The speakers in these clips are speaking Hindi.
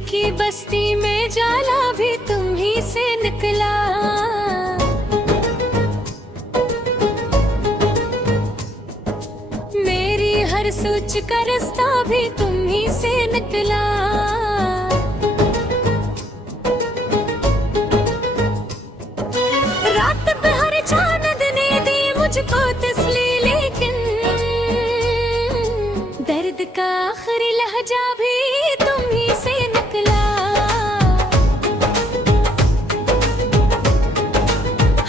की बस्ती में जाला भी तुम ही से निकला। मेरी हर सोच का रास्ता भी तुम ही से निकला। रात पे हर चांद ने दी मुझको तसली, लेकिन दर्द का आखिरी लहजा भी तुम ही से निकला।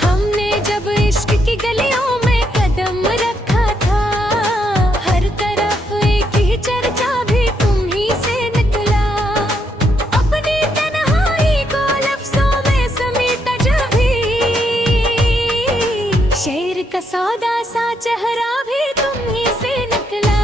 हमने जब इश्क की गलियों में कदम रखा था, हर तरफ एक ही चर्चा भी तुम ही से निकला। अपनी तन्हाई को लफ्जों में समेटा जब भी, शेर का सौदा सा चेहरा भी तुम ही से निकला।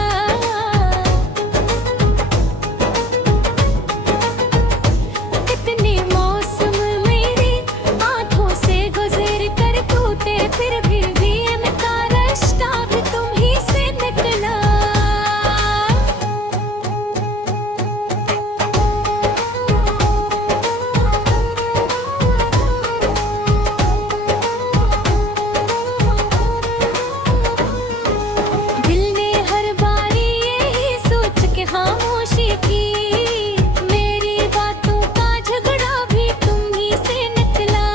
फिर भी इनका रिश्ता भी तुम ही से निकला। दिल ने हर बारी यही सोच के खामोशी की, मेरी बातों का झगड़ा भी तुम ही से निकला।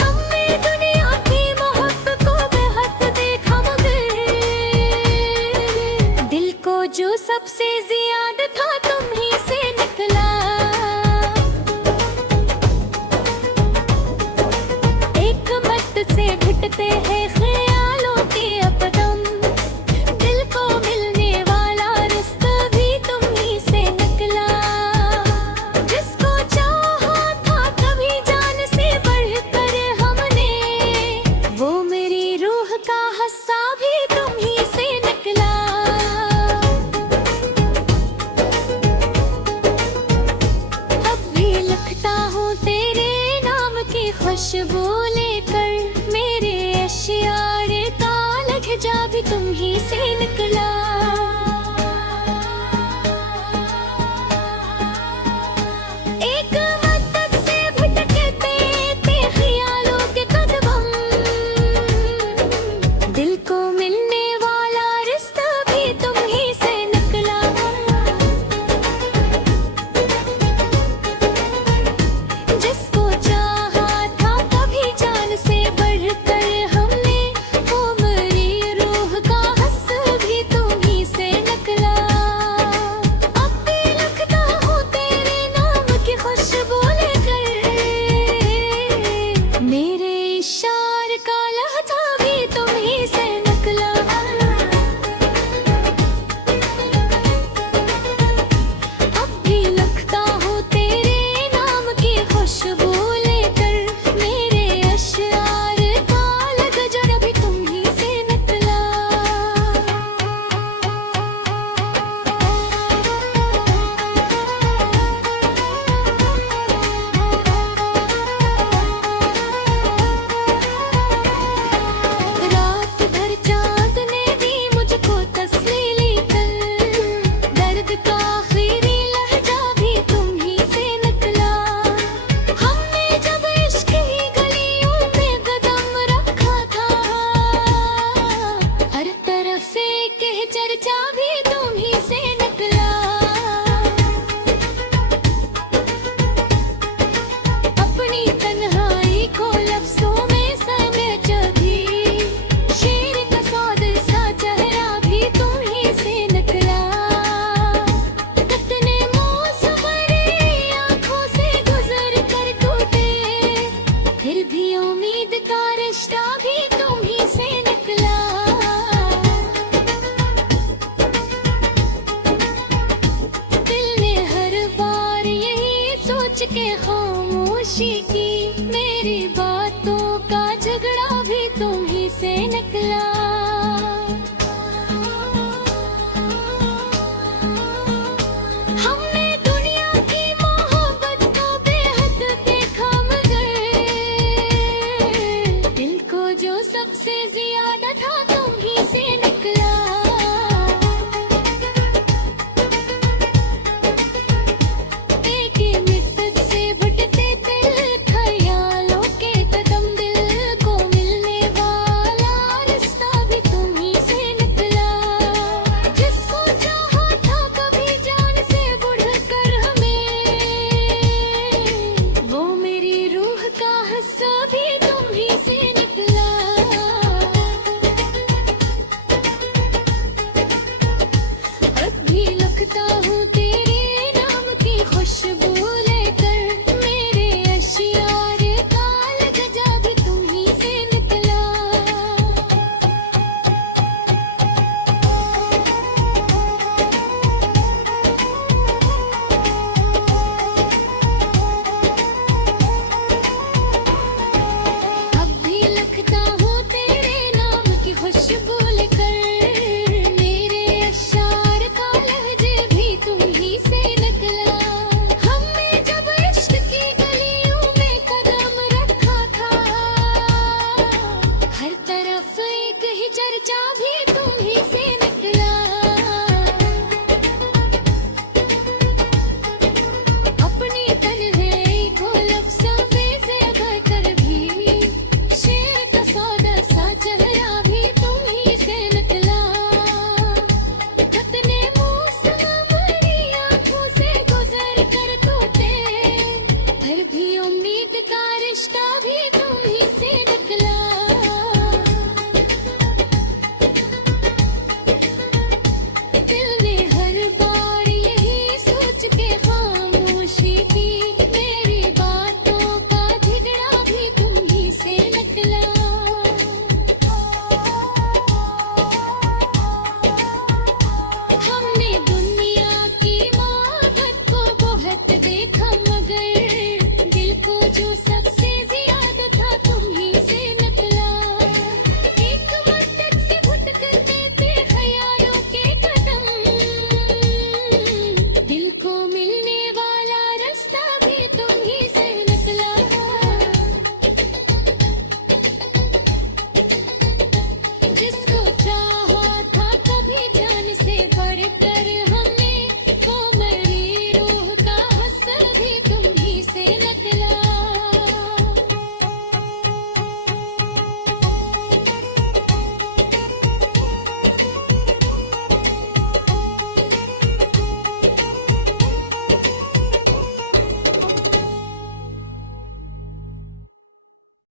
हमने दुनिया की मोहब्बत को बेहद देखा, मगर दिल को जो सबसे ज्यादा था तुम ही से निकला। एक मत से घुटते हैं ख्यालों के अपदम, दिल को मिलने वाला रास्ता भी तुम ही से निकला। जिसको चाहा था कभी जान से बढ़कर हमने, वो मेरी रूह का हिस्सा भी तुम ही से निकला। अब भी लिखता हूँ तेरे नाम की खुशबू लेकर, मेरे अशियार का लहजा भी तुम ही से निकला। एक मदद से भटकते थे ख्यालों के कदम, दिल को मिलने वाला रिश्ता भी तुम ही से निकला। जिसको चाहा था कभी जान से बढ़कर हमने, वो मेरी रूह का हिस्सा भी तुम ही से निकला। अब भी लिखता हूँ तेरे नाम की खुशबू लेकर, मेरे इशार का लहजा भी तुम ही से निकला। अब भी लिखता हूँ तेरे नाम की खुशबू लेकर, मेरे अशियार का लहजा भी तुम ही से निकला। रात भर चांद ने दी मुझको तसली, लेकिन दर्द का आखिरी लहजा भी तुम ही से निकला। हमने जब इश्क की गलियों में कदम रखा था, हर तरफ एक ही चर्चा भी तुम ही से निकला। अपनी तन्हाई को लफ्जों में समेटा भी, शेर का सौदा सा चेहरा भी तुम ही से निकला। कितने मौसम आंखों से गुजर कर टूटे, फिर भी उम्मीद का रिश्ता भी तुम ही से निकला। दिल ने हर बार यही सोच के खामोशी की, मेरी बातों का झगड़ा भी तुम ही से निकला। हमने दुनिया की मोहब्बत को बेहद देखा, मगर दिल को जो सबसे ज्यादा था तुम ही से निकला। जिसको